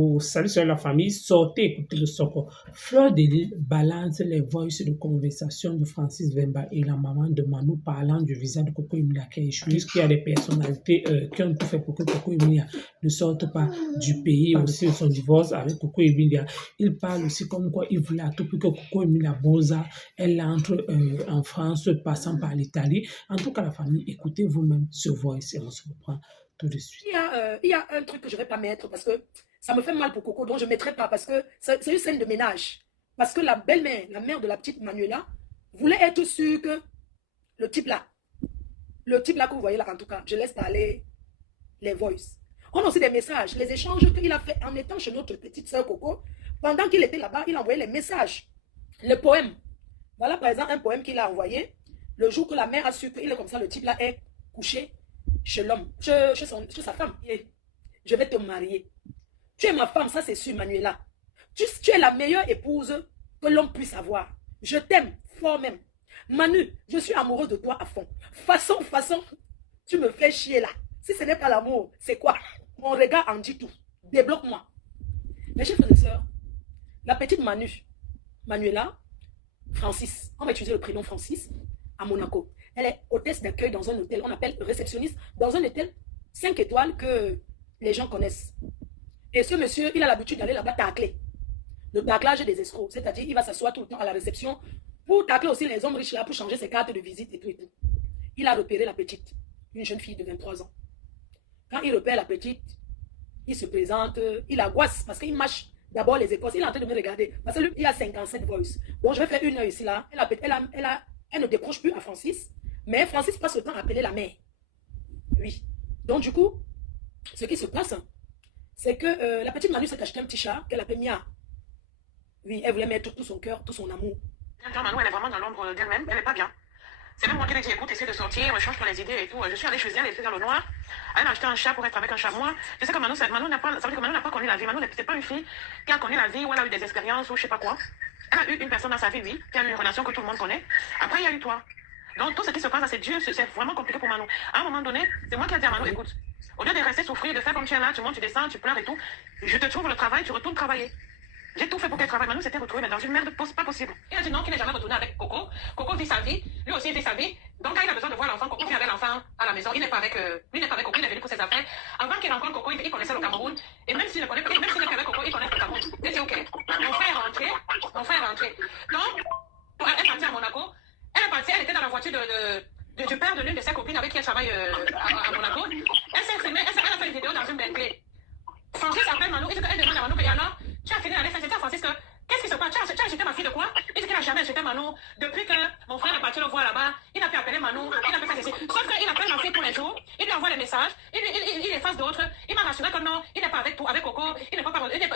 vous salue sur la famille. Sortez, écoutez le Soko. Fleur de Lys balance les voices de conversation de Francis Vemba et la maman de Manu parlant du visa de Coco Emilia qui a échoué. Qu'il y a des personnalités qui ont tout fait pour que Coco Emilia ne sorte pas du pays, aussi de son divorce avec Coco Emilia. Il parle aussi comme quoi il voulait à tout prix que Coco Emilia Boza, elle entre en France, passant par l'Italie. En tout cas, la famille, écoutez vous-même ce voice et on se reprend tout de suite. Il y a un truc que je ne vais pas mettre parce que ça me fait mal pour Coco, donc je ne mettrai pas parce que c'est une scène de ménage. Parce que la belle-mère, la mère de la petite Manuela, voulait être sûre que le type là que vous voyez là, en tout cas, je laisse parler les voices. On a aussi des messages, les échanges qu'il a fait en étant chez notre petite soeur Coco. Pendant qu'il était là-bas, il a envoyé les messages, les poèmes. Voilà par exemple un poème qu'il a envoyé le jour que la mère a su qu'il est comme ça, le type là est couché chez l'homme, chez sa femme. Je vais te marier. Tu es ma femme, ça c'est sûr, Manuela. Tu es la meilleure épouse que l'homme puisse avoir. Je t'aime fort même. Manu, je suis amoureuse de toi à fond. Façon, tu me fais chier là. Si ce n'est pas l'amour, c'est quoi? Mon regard en dit tout. Débloque-moi. Mes chers frères et sœurs, la petite Manuela, Francis, on va utiliser le prénom Francis, à Monaco. Elle est hôtesse d'accueil dans un hôtel, on appelle réceptionniste, dans un hôtel 5 étoiles que les gens connaissent. Et ce monsieur, il a l'habitude d'aller là-bas tacler. Le taclage des escrocs, c'est-à-dire il va s'asseoir tout le temps à la réception pour tacler aussi les hommes riches là, pour changer ses cartes de visite et tout et tout. Il a repéré la petite, une jeune fille de 23 ans. Quand il repère la petite, il se présente, il angoisse parce qu'il mâche d'abord les épaules. Il est en train de me regarder parce que lui, il a 57 voices. Bon, je vais faire une heure ici là. Elle ne décroche plus à Francis, mais Francis passe le temps à appeler la mère. Oui. Donc du coup, ce qui se passe, c'est que la petite Manu s'est acheté un petit chat qu'elle appelle Mia. Oui, elle voulait mettre tout son cœur, tout son amour. Manu, elle est vraiment dans l'ombre d'elle-même, elle n'est pas bien. C'est même moi qui l'ai dit, écoute, essaie de sortir, change ton les idées et tout. Je suis allée chez elle, elle était dans le noir. Elle a acheté un chat pour être avec un chat. Moi, je sais que Manu n'a pas, ça veut dire que Manu n'a pas connu la vie. Manu, c'est pas une fille qui a connu la vie où elle a eu des expériences ou je sais pas quoi. Elle a eu une personne dans sa vie, oui, qui a eu une relation que tout le monde connaît. Après, il y a eu toi. Donc, tout ce qui se passe, c'est Dieu, c'est vraiment compliqué pour Manu. À un moment donné, c'est moi qui ai dit à Manu, écoute, au lieu de rester souffrir, de faire comme tu es là, tu montes, tu descends, tu pleures et tout, je te trouve le travail, tu retournes travailler. J'ai tout fait pour qu'elle travaille. Manu s'était retrouvée dans une merde pas possible. Il a dit non, qu'il n'est jamais retourné avec Coco. Coco vit sa vie, lui aussi vit sa vie. Donc quand il a besoin de voir l'enfant, Coco vient avec l'enfant à la maison. Il n'est pas avec, lui n'est pas avec Coco, il est venu pour ses affaires. Avant qu'il rencontre Coco, il connaissait le Cameroun. Et même s'il ne connaît pas, même s'il n'est pas avec Coco, il connaît le Cameroun. Et c'est ok. Mon frère est rentré. Donc, elle est partie à Monaco. Elle est partie, elle était dans la voiture du père de l'une de ses copines avec qui elle travaille à Monaco. Elle s'est filmée, elle a fait une vidéo dans une Bentley. Francis appelle Manu, et elle demande à Manu, et alors, tu as fini l'année, c'est ça, Francis, qu'est-ce qui se passe? Tu as acheté ma fille de quoi? Il dit qu'il n'a jamais acheté Manu. Depuis que mon frère est parti le voir là-bas, il n'a pu appeler Manu, il n'a pu faire ceci. Sauf qu'il appelle ma fille tous les jours, il lui envoie des messages, il efface d'autres, il m'a rassuré que non, il n'est pas avec Coco,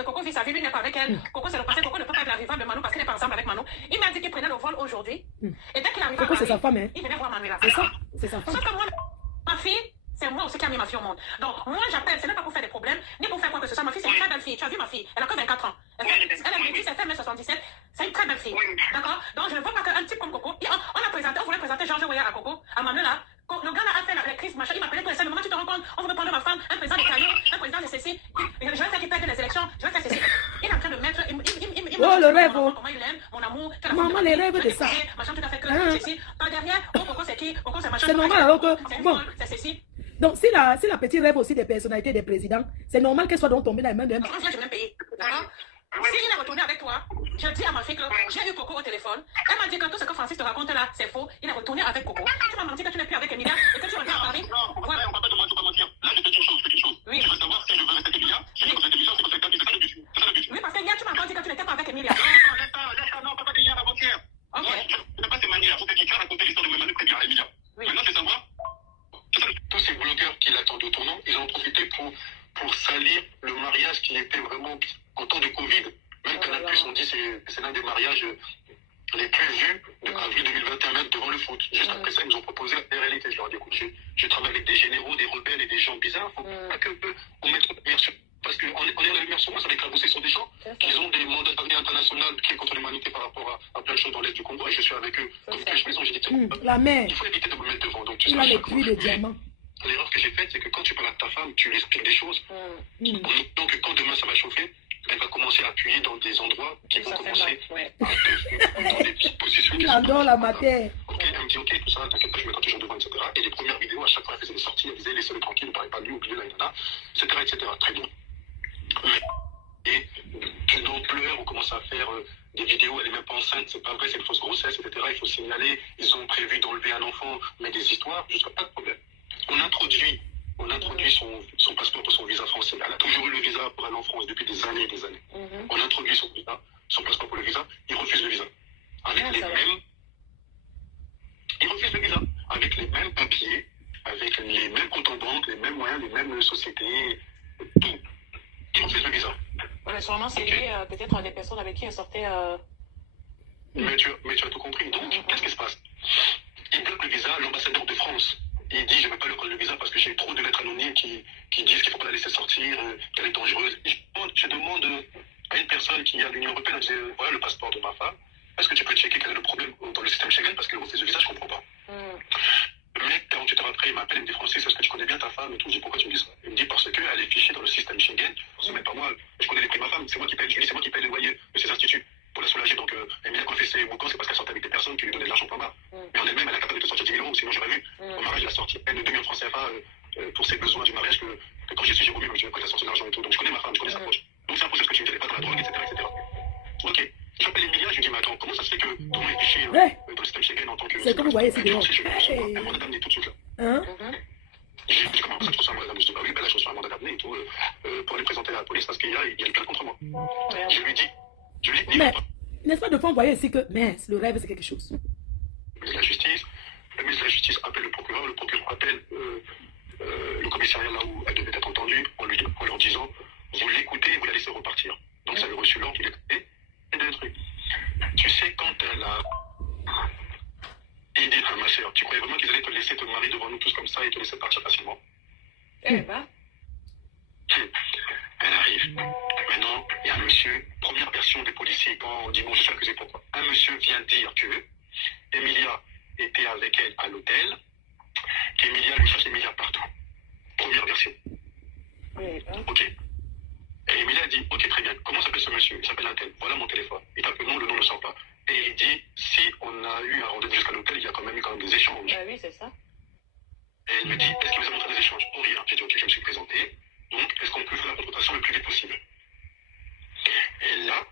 Coco vit sa vie, lui n'est pas avec elle. Coco c'est le passé, Coco ne peut pas être la vivante de Manu parce qu'il n'est pas ensemble avec Manu. Il m'a dit qu'il prenait le vol aujourd'hui, et dès qu'il arrive à Paris, c'est sa femme, hein? il venait voir Manu là. C'est ça, c'est sa femme. Sauf que moi, ma fille, c'est moi aussi qui a mis ma fille au monde. Donc, moi, j'appelle, ce n'est pas pour faire des problèmes, ni pour faire quoi que ce soit. Ma fille, c'est une très belle fille. Tu as vu ma fille? Elle a que 24 ans. Elle a vécu, elle fait 1m77. C'est une très belle fille. D'accord? Donc, je ne veux pas qu'un type comme Coco. On voulait présenter Georges Weah à Coco, à Manu là. Le gars là a fait la crise, machin. Il m'appelait tous les 5 moments. Tu te rends compte? On veut prendre ma femme, un président des cailloux, un président de ceci. Je vais faire qu'il perde les élections. Je vais faire ceci. Il est en train de mettre. Oh, le rêve! Comment il aime, mon amour. Maman, les rêves de ça. Machin, tout à fait que ceci. Par derrière, Coco, c'est qui? Coco, c'est machin. C'est normal alors que. Bon. C'est ceci. Donc, si la petite rêve aussi des personnalités des présidents, c'est normal qu'elle soit donc tombée dans les mains d'un. Je vais même payer. D'accord? Si il est retourné avec toi, je dis à ma fille que j'ai eu Coco au téléphone. Elle m'a dit que tout ce que Francis te raconte là, c'est faux. Il est retourné avec Coco. Tu m'as menti que tu n'es plus avec Emilia et que tu reviens à Paris. Voilà. On va pas te mentir. Là, je te dis une chose. Oui. Je veux savoir si je veux rester avec Emilia. Si je veux rester avec Emilia, c'est parce que c'est ça le but. C'est ça le but. Oui, parce que hier, tu m'as encore dit que tu n'étais pas avec Emilia. Non, pas hier, avant-hier. Ok. Je n'ai pas ces manières. Faut que tu racontes l'histoire de Manu Prédia à Emilia. Oui. Maintenant, c'est savoir. Tous ces blogueurs qui l'attendent au tournant, ils ont profité pour salir le mariage qui était vraiment en temps de Covid. Même Canal Plus ont dit que c'est l'un des mariages les plus vus de avril 2021, même devant le foot. Juste après ça, ils nous ont proposé la réalité. Je leur ai dit, écoute, je travaille avec des généraux, des rebelles et des gens bizarres. Faut pas qu'on mette la lumière sur. Parce qu'on est la lumière sur moi, ça va éclabousser sur des gens qui ont des mandats d'avenir international qui est contre l'humanité par rapport à plein de choses dans l'Est du Congo. Et je suis avec eux. Comme que je me j'ai dit, La mère. il faut éviter de me mettre devant. Donc, Il a les puits de diamants. l'erreur que j'ai faite, c'est que quand tu parles à ta femme, tu lui expliques des choses. Donc, quand demain ça va chauffer, elle va commencer à appuyer dans des endroits qui vont commencer à te dans des positions. Il adore la matière. Ok, elle me dit, ok, tout ça, t'inquiète pas, je me mets toujours devant, etc. Et les premières vidéos, à chaque fois, elle faisait des sorties, elle disait, laissez-le tranquille, ne parlez pas de lui, oubliez la nana, etc., etc. Très bien. Et d'une ampleur, on commence à faire des vidéos, elle n'est même pas enceinte, c'est pas vrai, c'est une fausse grossesse, etc. Il faut signaler, ils ont prévu d'enlever un enfant, mais des histoires, jusqu'à pas de problème. On introduit son passeport pour son visa français. Elle a toujours eu le visa pour aller en France depuis des années et des années. On introduit son visa, son passeport pour le visa, il refuse le visa. Il refuse le visa, avec les mêmes papiers, avec les mêmes comptes en banque, les mêmes moyens, les mêmes sociétés, tout. Il refuse le visa. Ouais, sûrement c'est lié peut-être à des personnes avec qui elle sortait. Mais tu as tout compris. Donc, qu'est-ce qui se passe? Il bloque le visa, l'ambassadeur de France. Il dit, je ne vais pas lui prendre le visa parce que j'ai trop de lettres anonymes qui disent qu'il ne faut pas la laisser sortir, qu'elle est dangereuse. Et je demande à une personne qui est à l'Union européenne, je dis, voilà le passeport de ma femme. Est-ce que tu peux checker quel est le problème dans le système Schengen parce qu'elle refuse le visa, je ne comprends pas. Le mec, 48 heures après, il m'appelle, il me dit, Francis, est-ce que tu connais bien ta femme et tout? Je dis, pourquoi tu me dis ça? Il me dit, parce qu'elle est fichée dans le système Schengen. Ce n'est pas moi, je connais les prix de ma femme, c'est moi qui paye. Je lui dis, c'est moi qui paye les loyers de ses instituts pour la soulager. Donc, elle m'a confessé boucan, c'est parce qu'elle sortait avec des personnes qui lui donnaient de l'argent pour moi. Mais en elle-même, elle est capable de te sortir 10 000 euros, sinon j'aurais vu. Au mariage, elle a sorti peine de 2 000 francs CFA pour ses besoins du mariage que quand je suis Jérôme, je me prête à sortir de l'argent et tout. Donc, je connais ma femme, je connais sa poche. Donc, c'est un peu ce que tu me disais, pas de la drogue, etc., etc. Ok. J'appelle Emilia, je lui dis, mais attends, comment ça se fait que ton nom est fiché dans le système Schengen en tant que. C'est comme vous voyez, c'est bien. Elle m'a d'amener tout de suite là. Je dis, comment ça, tu reçois un mandat d'amener? Je dis, bah oui, ben là, je reçois un mandat d'amener et tout, pour aller présenter à la police parce qu'il y a une plainte contre moi. Je lui dis, mais, n'est-ce pas de fois, on voyait ici que, mais le rêve, c'est quelque chose. Le ministre de la Justice appelle le procureur appelle le commissariat là où elle devait être entendue en leur disant, vous l'écoutez, vous la laissez repartir. Donc, ça avait reçu l'ordre, il écoutait, et des trucs. Tu sais, quand elle a. Il dit à ma soeur, tu croyais vraiment qu'ils allaient te laisser te marier devant nous tous comme ça et te laisser partir facilement? Eh ben. Elle arrive. Maintenant, il y a un monsieur, première version des policiers, quand on dit bon, je suis accusé pourquoi? Un monsieur vient dire que Emilia était avec elle à l'hôtel, qu'Emilia lui cherche Emilia partout. Première version. Ok. Et Emilia dit, ok, très bien. Comment s'appelle ce monsieur? Il s'appelle un tel. Voilà mon téléphone. Il tape le nom ne sort pas. Et il dit, si on a eu un rendez-vous jusqu'à l'hôtel, il y a quand même eu des échanges. Ah oui, c'est ça. Et elle me dit, est-ce qu'il vous a montré des échanges? Oh, rien. J'ai dit, ok, je me suis présenté. Donc, est-ce qu'on peut faire la confrontation le plus vite possible? Et là,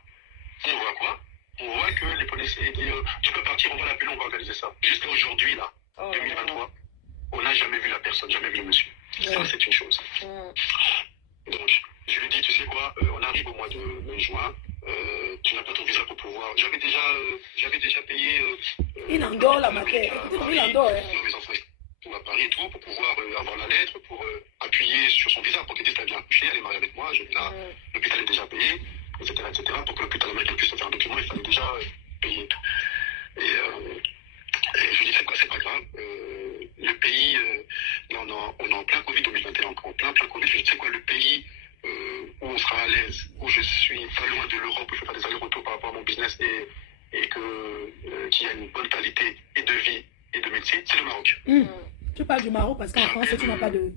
on voit quoi? On voit que les policiers disent, tu peux partir, on va l'appeler, on va organiser ça. Jusqu'à aujourd'hui, là, 2023, on n'a jamais vu la personne, jamais vu le monsieur. Ça, c'est une chose. Donc, je lui dis, tu sais quoi, on arrive au mois de mai-juin, tu n'as pas ton visa pour pouvoir. J'avais déjà payé. Il endort la matière. Il endort. Mes enfants à Paris et tout, pour pouvoir avoir la lettre, pour appuyer sur son visa, pour qu'il dise qu'elle vient accoucher, elle est mariée avec moi, je vais là, l'hôpital est déjà payé, etc., etc. Pour que l'hôpital américain puisse faire un document, il fallait déjà payer. Et je lui dis, c'est pas grave. Le pays, là, on est en plein Covid 2021, encore en plein Covid. Je lui dis, c'est quoi le pays où on sera à l'aise, où je suis pas loin de l'Europe, où je peux faire des allers-retours par rapport à mon business et qu'il y a une bonne qualité et de vie et de médecine, c'est le Maroc. Tu parles du Maroc parce qu'en France, tu n'as pas de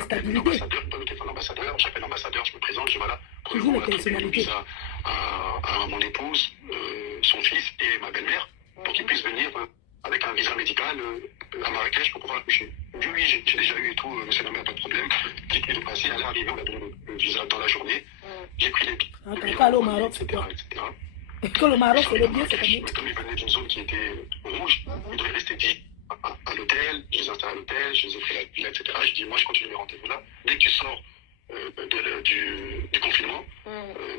stabilité. J'appelle l'ambassadeur, je me présente, je vais là pour toujours attribuer le visa à mon épouse, son fils et ma belle-mère, pour qu'ils puissent venir avec un visa médical à Marrakech pour pouvoir accoucher. Oui, j'ai déjà eu et tout, monsieur Namé, pas de problème. Dites-lui de passer, elle est arrivée, on a donné le visa dans la journée. J'ai pris les billets. Quand au Maroc, c'est quoi? Quand le Maroc, c'est le bien, c'est combien? Comme il venait d'une zone qui était rouge, il devait rester 10 à l'hôtel, je les ai installés à l'hôtel, je les ai pris la villa, etc. Je dis, moi, je continue mes rendez-vous là. Dès que tu sors du confinement,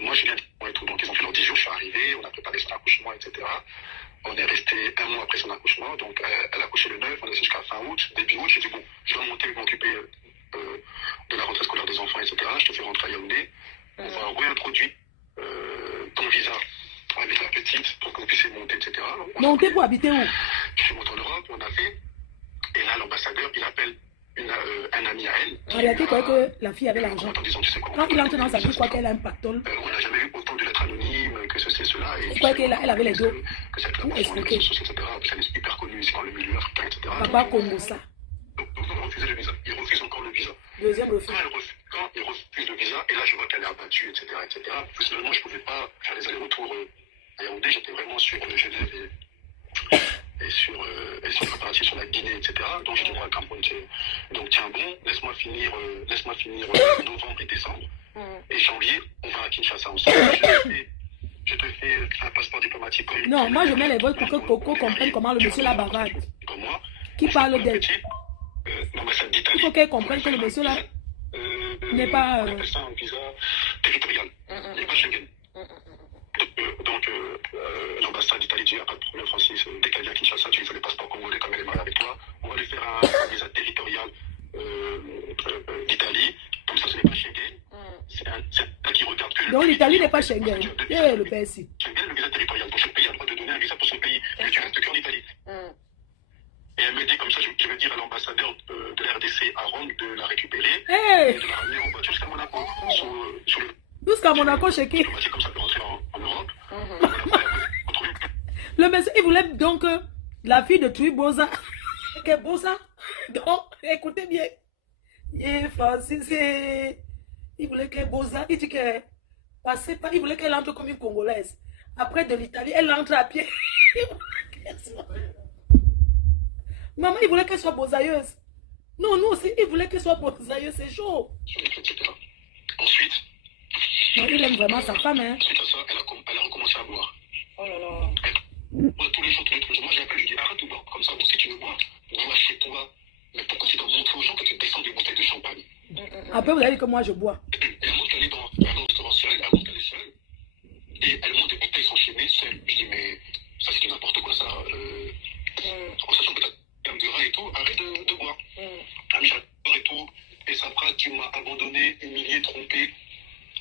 moi, je viens et tout. Donc, ils ont fait leurs 10 jours, je suis arrivé, on a préparé son accouchement, etc. On est resté un mois après son accouchement, donc elle a accouché le 9, on est jusqu'à fin août, début août, j'ai dit, bon, je vais remonter, m'occuper de la rentrée scolaire des enfants, etc. Je te fais rentrer à Yaoundé, on va réintroduire ton visa avec la petite pour que vous puissiez monter, etc. Monter pour habiter où? Je suis monté en Europe, on a fait. Et là, l'ambassadeur, il appelle un ami à elle. En réalité, il croyait que la fille avait l'argent. Quand il entre dans sa vie, il croit qu'elle a un pactole. On n'a jamais eu autant de lettres anonymes, que ceci, cela. Il croyait qu'elle avait les deux. Que cette là-bas, etc. Elle est hyper connue ici dans le milieu africain, etc. Papa Congo, ça. Donc, refusé le visa. Il refuse encore le visa. Deuxième refus. Quand il refuse le visa, et là je vois qu'elle est abattue, etc. Finalement, je ne pouvais pas faire les allers-retours à Yaoundé. J'étais vraiment sur Genève et sur les préparatifs sur la Guinée, etc. Donc je dis moi à Cameroun, donc tiens bon, laisse-moi finir novembre et décembre. Et janvier, on va à Kinshasa ensemble. Je te fais un passeport diplomatique comme... Non, moi je mets les voix pour que Coco comprenne comment le monsieur là bavarde. Comme moi. Qui parle d'elle. L'ambassade d'Italie. Il faut qu'elle comprenne que le monsieur là n'est pas... On appelle ça un visa territorial. Il n'est pas Schengen. Donc, l'ambassade d'Italie dit, il n'y a pas de problème, Francis, dès qu'elle vient à Kinshasa, tu lui fais le passeport congolais comme elle est mariée avec toi. On va lui faire un visa territorial d'Italie. Comme ça, ce n'est pas Schengen. C'est là qui regarde que... Donc, l'Italie n'est pas Schengen. Le PSI. Schengen, le visa territorial. Donc, chaque pays a le droit de donner un visa pour son pays. Mais tu restes que en Italie. Et elle me dit comme ça, je vais dire à l'ambassadeur de la RDC à Rome de la récupérer et de la ramener en voiture jusqu'à Monaco. Sur le... Jusqu'à Monaco, chez qui? C'est comme ça pour rentrer en Europe. Le monsieur, il voulait donc la fille de Tribosa. Quel beau ça. Donc, écoutez bien. Et Francis, il voulait qu'elle Bosa. Il dit qu'elle passait pas. Il voulait qu'elle entre comme une Congolaise. Après de l'Italie, elle entre à pied. Maman, il voulait qu'elle soit bosailleuse. Non, non, il voulait qu'elle soit bosailleuse, c'est chaud. Ensuite, non, il aime vraiment sa femme, hein. Suite à ça, elle a recommencé à boire. Oh là là. Tous les jours. Moi, je l'appelle, je dis arrête de boire comme ça, bon, si tu veux boire, bois chez toi. Mais pourquoi tu dois montrer aux gens que tu descends des bouteilles de champagne? Après, vous avez dit que moi, je bois. Elle montre qu'elle est dans un restaurant seul, elle montre qu'elle est seule. Et elle montre des bouteilles s'enchaîner seule. Je dis, mais ça, c'est n'importe quoi, ça. En sachant que t'as de gras et tout, arrête de boire. Ah, mais j'adore et tout. Et ça fera, tu m'as abandonné, humilié, trompé.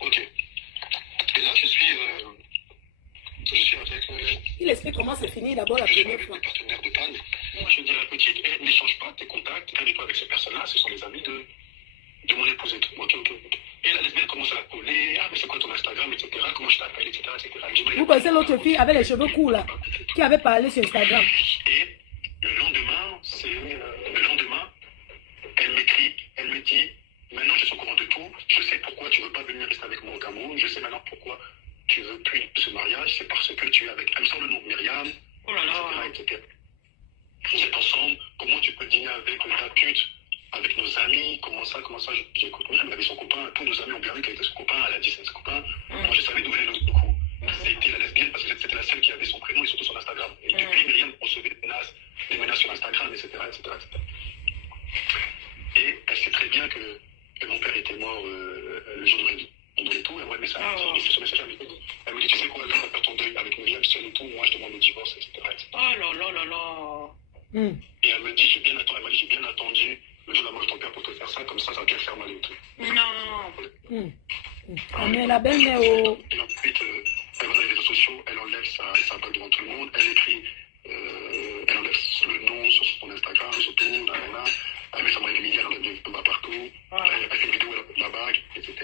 Ok. Et là, je suis avec... Il explique comment c'est fini d'abord la première fois. Mes partenaires de Cannes. Je dis à la petite, n'échange pas tes contacts, pas avec ces personnes-là, ce sont les amis de mon épouse et tout. Ok. Et la lesbienne commence à la coller. Ah, mais c'est quoi ton Instagram, etc. Comment je t'appelle, etc. Vous connaissez l'autre fille avec les cheveux courts là, qui avait parlé sur Instagram. Et le lendemain, elle m'écrit, elle me dit, maintenant je suis au courant de tout, je sais pourquoi tu ne veux pas venir rester avec moi au Cameroun, je sais maintenant pourquoi tu veux plus de ce mariage, c'est parce que tu es avec, elle me sort le nom, Myriam, etc. Vous êtes ensemble, comment tu peux dîner avec ta pute, avec nos amis, comment ça, j'écoute, Myriam avait son copain, tous nos amis ont bien vu qu'elle était son copain, elle a dit c'est son copain, moi je savais d'où venait le coup, c'était la lesbienne parce que c'était la seule qui avait son prénom et surtout son Instagram. Et depuis, Myriam recevait des menaces sur Instagram, etc. Et elle sait très bien que mon père était mort le jour de Rémi. On donnait tout, elle envoie un message, elle fait son message à Myriam. Elle me dit, tu sais quoi, là, on va faire ton deuil avec Myriam seule et tout, moi je demande le divorce, etc. Oh là. Et elle me dit, j'ai bien attendu le jour de la mort de ton père pour te faire ça, comme ça va bien faire mal et tout. Non. Mais la belle-mère au... Et ensuite, elle va dans les réseaux sociaux, elle enlève sa bague devant tout le monde, elle écrit, elle enlève le nom sur son Instagram, sur tout, elle met sa main Emilia, elle enlève des bas partout, elle fait une vidéo, elle a la bague, etc.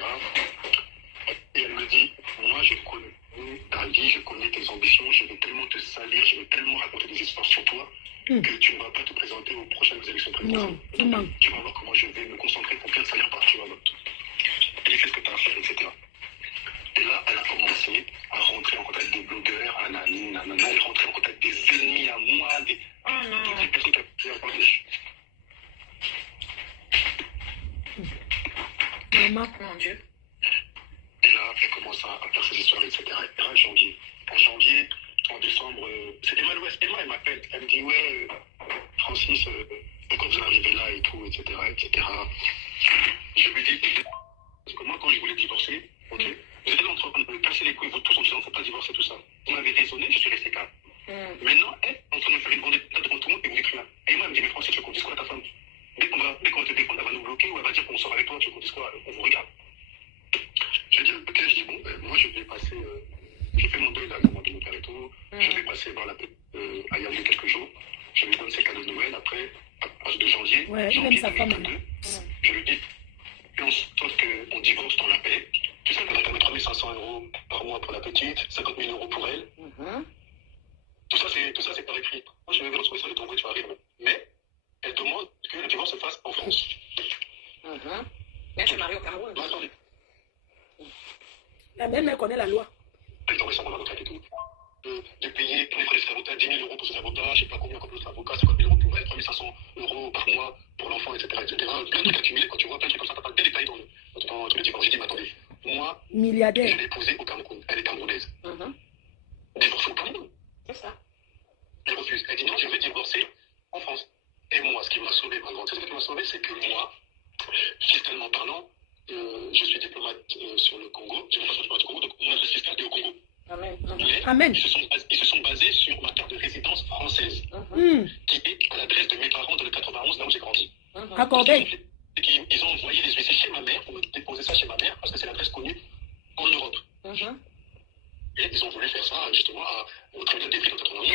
Et elle me dit, moi je connais ta vie, je connais tes ambitions, je veux tellement te salir, je veux tellement raconter des histoires sur toi, que tu ne vas pas te présenter aux prochaines élections présidentielles. Non. Tu vas voir comment je vais me concentrer pour bien te salir par, tu vas voir. Et fais ce que tu as à faire, etc. Et là, elle a commencé à rentrer en contact des blogueurs, elle est rentrée en contact des ennemis à moi, des personnes qui ont Mon Dieu. Et là, elle commence à faire ses histoires, etc. Et là, en janvier, en décembre, c'est Emma l'Ouest. Emma, elle m'appelle. Elle me dit, ouais, Francis, pourquoi vous en arrivez là et tout, etc. Je lui dis, parce que moi, quand je voulais divorcer, ok, vous êtes là en train de me casser les couilles, vous tous en disant, faut pas divorcer, tout ça. Vous m'avez raisonné, je suis resté calme. Maintenant, elle est en train de me faire une vendetta devant tout le monde et vous dites rien. Et moi, elle me dit, mais Francis, tu veux qu'on dise quoi à ta femme? Dès qu'on va te défendre, elle va nous bloquer ou elle va dire qu'on sort avec toi, tu veux qu'on dise quoi? On vous regarde. Je dis, ok, je dis, bon, moi, je vais passer, je fais mon deuil là, le mois de mon père et tout. Je vais passer voir à Yaoundé quelques jours. Je lui donne ses cadeaux de Noël après, à partir de janvier. Ouais, il aime sa femme. Je lui dis, et on sorte qu'on divorce dans la paix. Tu sais, on a 3500 € par mois pour la petite, 50 000 € pour elle. Tout ça, c'est par écrit. Moi, je vais retrouver ça, je vais t'envoyer, tu vas rire. Mais, elle demande que le divorce se fasse en France. Elle s'est mariée au Cameroun. Non, attendez. La belle-mère connaît la loi. Elle t'envoie ça mon avocat et tout. De payer tous les frais de ses avocats, 10 000 euros pour ses avocats, je sais pas combien comme l'autre avocat, 50 000 euros pour elle, 3 500 euros par mois pour l'enfant, etc., etc. Plein de trucs accumulés, quand tu vois, plein de trucs comme ça, t'as pas de détails dans le divorce. J'ai dit, mais attendez, moi, Milliardaire. je l'ai épousée au Cameroun, elle est camerounaise. Divorcer au Cameroun. C'est ça. Elle refuse. Elle dit non, je vais divorcer en France. Et moi, ce qui m'a sauvé, ma grande, ce qui m'a sauvé, c'est que moi, fiscalement parlant, je suis diplomate sur le Congo, j'ai mon passeport diplomate du Congo, donc mon adresse fiscale est au Congo. Amen. Mais Amen. ils se sont basés sur ma carte de résidence française, qui est à l'adresse de mes parents dans le 91, là où j'ai grandi. Accordé. Ils ont envoyé les huissiers chez ma mère pour me déposer ça chez ma mère, parce que c'est l'adresse connue en Europe. Et ils ont voulu faire ça justement au tribunal des prix en 91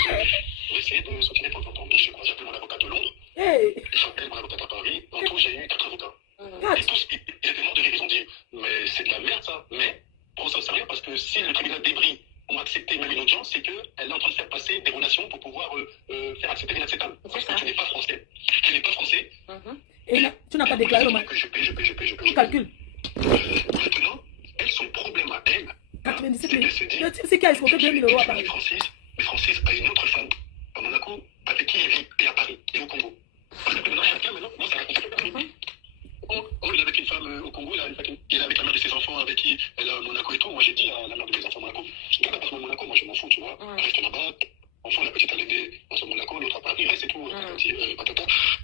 pour essayer de sortir les points d'entente. Donc, j'ai appelé mon avocat de Londres, Hey. j'appelle mon avocat à Paris. En tout, j'ai eu 4 avocats. Quatre. Et tous, ils étaient morts de rire. Ils ont dit, mais c'est de la merde ça. Mais pour ça, c'est rien parce que si le tribunal des bris ont accepté même une audience, c'est qu'elle est en train de faire passer des relations pour pouvoir faire accepter l'inacceptable. Parce que tu n'es pas français. Tu n'es pas français. Et là, tu n'as pas déclaré le mal. Que je paye. Tu calcules. Maintenant, son problème à elle, 97 c'est 000. qu'elle se dit, Tu sais qui a escroqué 2 000 euros à Paris. mais Francis a une autre femme à Monaco avec qui il vit et à Paris et au Congo. Parce que maintenant, moi, ça raconte. Oh, il est avec une femme au Congo, il est avec la mère de ses enfants avec qui elle est à Monaco et tout. Moi, j'ai dit à la mère de mes enfants à Monaco, garde l'appartement à Monaco, moi je m'en fous, tu vois. Reste là-bas, enfant, la petite elle est dans Monaco, l'autre à Paris, reste et tout.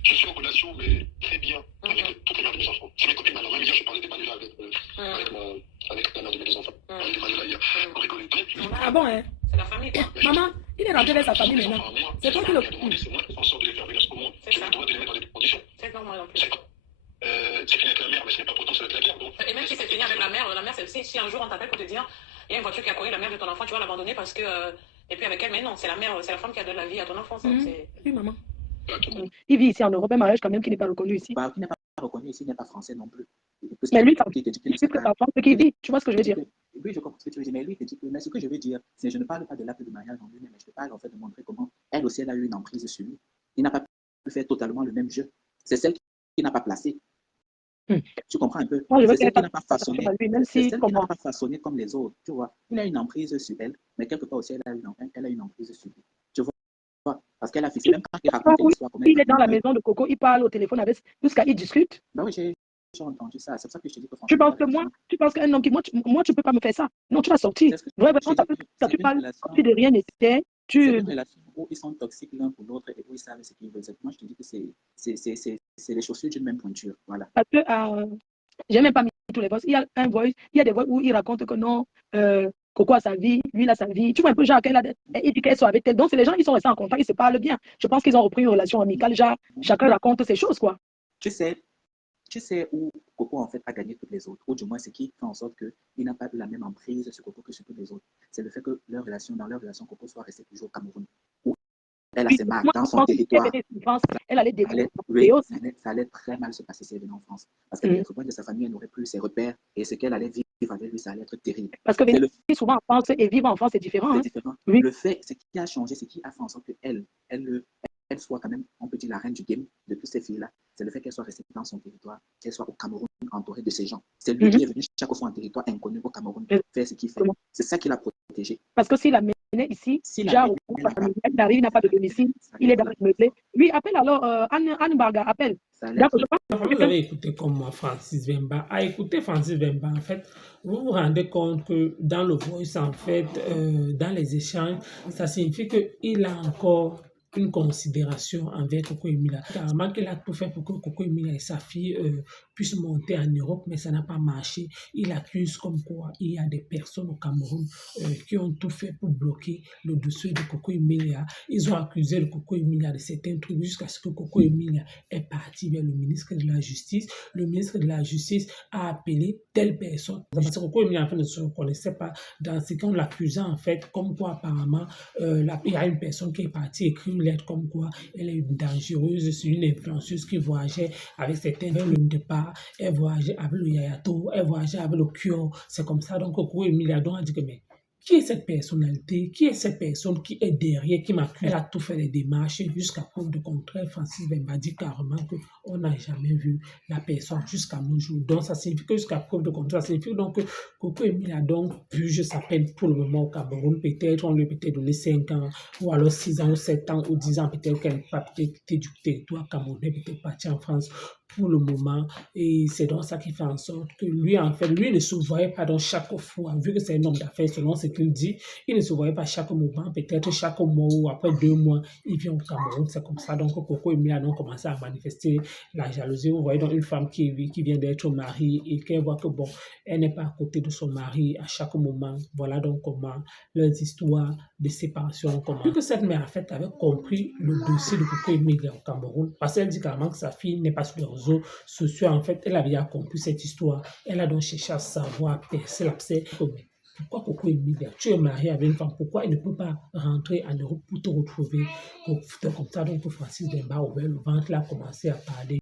Je suis en relation, mais très bien avec toutes les mères de mes enfants. C'est mes copines maintenant. Même hier, je parlais des Manuela avec la mère de mes deux enfants. On parlait des Manuela hier. On rigolait. Ah bon, hein? C'est la famille, quoi. Maman, il est rentré vers sa famille maintenant. C'est toi qui le. C'est moi qui fais en sorte de les faire venir au monde. J'ai le droit de les mettre dans des conditions. C'est normal en plus. C'est fini avec la mère, mais ce n'est pas pourtant c'est avec la guerre. Donc. Et même si c'est fini avec la mère, c'est aussi si un jour on t'appelle pour te dire il y a une voiture qui a couru la mère de ton enfant, tu vas l'abandonner parce que. Et puis avec elle, mais non, c'est la mère, c'est la femme qui a donné la vie à ton enfant. Oui, maman. Il vit ici en Europe, un mariage quand même qui n'est pas reconnu ici. Qui n'est pas reconnu ici, n'est pas français non plus. Mais lui, c'est que ta femme qui vit. Tu vois ce que je veux dire? Oui, je comprends ce que tu veux dire, mais lui, il te dit que, mais ce que je veux dire, c'est je ne parle pas de l'acte de mariage en lui-même, mais je te parle en fait de montrer comment elle aussi, elle a eu une emprise sur lui. Il n'a pas pu faire totalement le même jeu. C'est celle qui n'a pas placé. Tu comprends un peu? Moi, je veux c'est celle qui n'a pas façonné. Même si, c'est celle qui n'a pas façonné comme les autres. Tu vois, il a une emprise sur elle, mais quelque part aussi, elle a une emprise sur lui. Tu vois? Parce qu'elle a fixé, même quand il raconte l'histoire. Il est dans la maison de Coco, il parle au téléphone avec jusqu'à il discute. Ben oui, j'ai entendu ça. C'est pour ça que je te dis que tu penses que tu penses qu'un homme qui moi tu peux pas me faire ça. Non, tu vas sortir. Vraiment, tu parles comme si de rien n'était. C'est une relation où ils sont toxiques l'un pour l'autre et où ils savent ce qu'ils veulent. Moi, je te dis que c'est les chaussures d'une même pointure. Voilà. Parce que j'ai même pas mis tous les voix. Il y a un voice, il y a des voix où il raconte que non, Coco a sa vie, lui il a sa vie. Tu vois un peu, genre, il dit qu'elle soit avec elle. Donc, c'est les gens, ils sont restés en contact, ils se parlent bien. Je pense qu'ils ont repris une relation amicale. Genre, chacun raconte ses choses, quoi. Tu sais où Coco, en fait, a gagné toutes les autres, ou du moins, ce qui fait en sorte qu'il n'a pas eu la même emprise sur Coco que sur toutes les autres. C'est le fait que dans leur relation, Coco soit restée toujours au Cameroun. Où elle a ses marques dans son territoire. Elle allait découvrir. Ça allait très mal se passer si elle venait en France. Parce qu'elle était loin de sa famille, elle n'aurait plus ses repères. Et ce qu'elle allait vivre avec lui, ça allait être terrible. Parce que venir souvent en France et vivre en France, c'est différent. C'est différent. Oui. Le fait, ce qui a changé, ce qui a fait en sorte qu'elle soit quand même, on peut dire, la reine du game de toutes ces filles-là, c'est le fait qu'elle soit restée dans son territoire, qu'elle soit au Cameroun entourée de ces gens. C'est lui qui est venu chaque fois en territoire inconnu au Cameroun faire ce qu'il fait. C'est ça qui l'a protégé. Parce que s'il la menait ici, il arrive, il n'a pas de domicile, il est dans le meublé. Lui, appelle alors Anne Barga, appelle. Vous avez écouté comme moi Francis Vemba. À écouter Francis Vemba, en fait, vous vous rendez compte que dans le voice, en fait, dans les échanges, ça signifie qu'il a encore une considération envers Coco Emilia. Carrément qu'il a tout fait pour que Coco Emilia et sa fille puissent monter en Europe, mais ça n'a pas marché. Il accuse comme quoi il y a des personnes au Cameroun qui ont tout fait pour bloquer le dossier de Coco Emilia. Ils ont accusé le Coco Emilia de certains trucs jusqu'à ce que Coco Emilia est parti vers le ministre de la Justice. Le ministre de la Justice a appelé telle personne. Parce que Coco Emilia en fait ne se reconnaissait pas dans ce qu'on l'accusait en fait, comme quoi apparemment il y a une personne qui est partie écrire une lettre comme quoi elle est une dangereuse, c'est une influenceuse qui voyageait avec certains vers le départ, elle voyageait avec le Yayato, elle voyageait avec le Kyo, c'est comme ça. Donc Coco Emilia a dit que mais qui est cette personnalité, qui est cette personne qui est derrière, qui m'accuse. Elle a tout fait les démarches jusqu'à preuve de contraire. Francis Bemba dit carrément qu'on n'a jamais vu la personne jusqu'à nos jours. Donc ça signifie que jusqu'à preuve de contraire, ça signifie donc que Coco Emile a donc purgé sa peine pour le moment au Cameroun. Peut-être on lui a peut-être donné 5 ans, ou alors 6 ans, ou 7 ans, ou 10 ans, peut-être qu'elle n'a pas peut-être quitté du territoire camerounais, peut-être partir en France pour le moment. Et c'est donc ça qui fait en sorte que lui, en fait, lui ne se voyait pas dans chaque fois, vu que c'est un homme d'affaires, selon ce qu'il dit, il ne se voyait pas chaque moment, peut-être chaque mois ou après 2 mois, il vient au Cameroun, c'est comme ça. Donc, Coco Emile a donc commencé à manifester la jalousie. Vous voyez donc une femme qui vient d'être mariée et qui voit que bon, elle n'est pas à côté de son mari à chaque moment. Voilà donc comment leurs histoires de séparation commencent. Vu que cette mère, en fait, avait compris le dossier de Coco Emile au Cameroun, parce qu'elle dit carrément que sa fille n'est pas sur les réseaux sociaux, en fait, elle avait compris cette histoire. Elle a donc cherché à savoir, percer l'abcès. Pourquoi Coco Emile, tu es marié avec une femme, pourquoi il ne peut pas rentrer en Europe pour te retrouver? Comme ça, donc Francis Bemba a ouvert le ventre, là, a commencé à parler.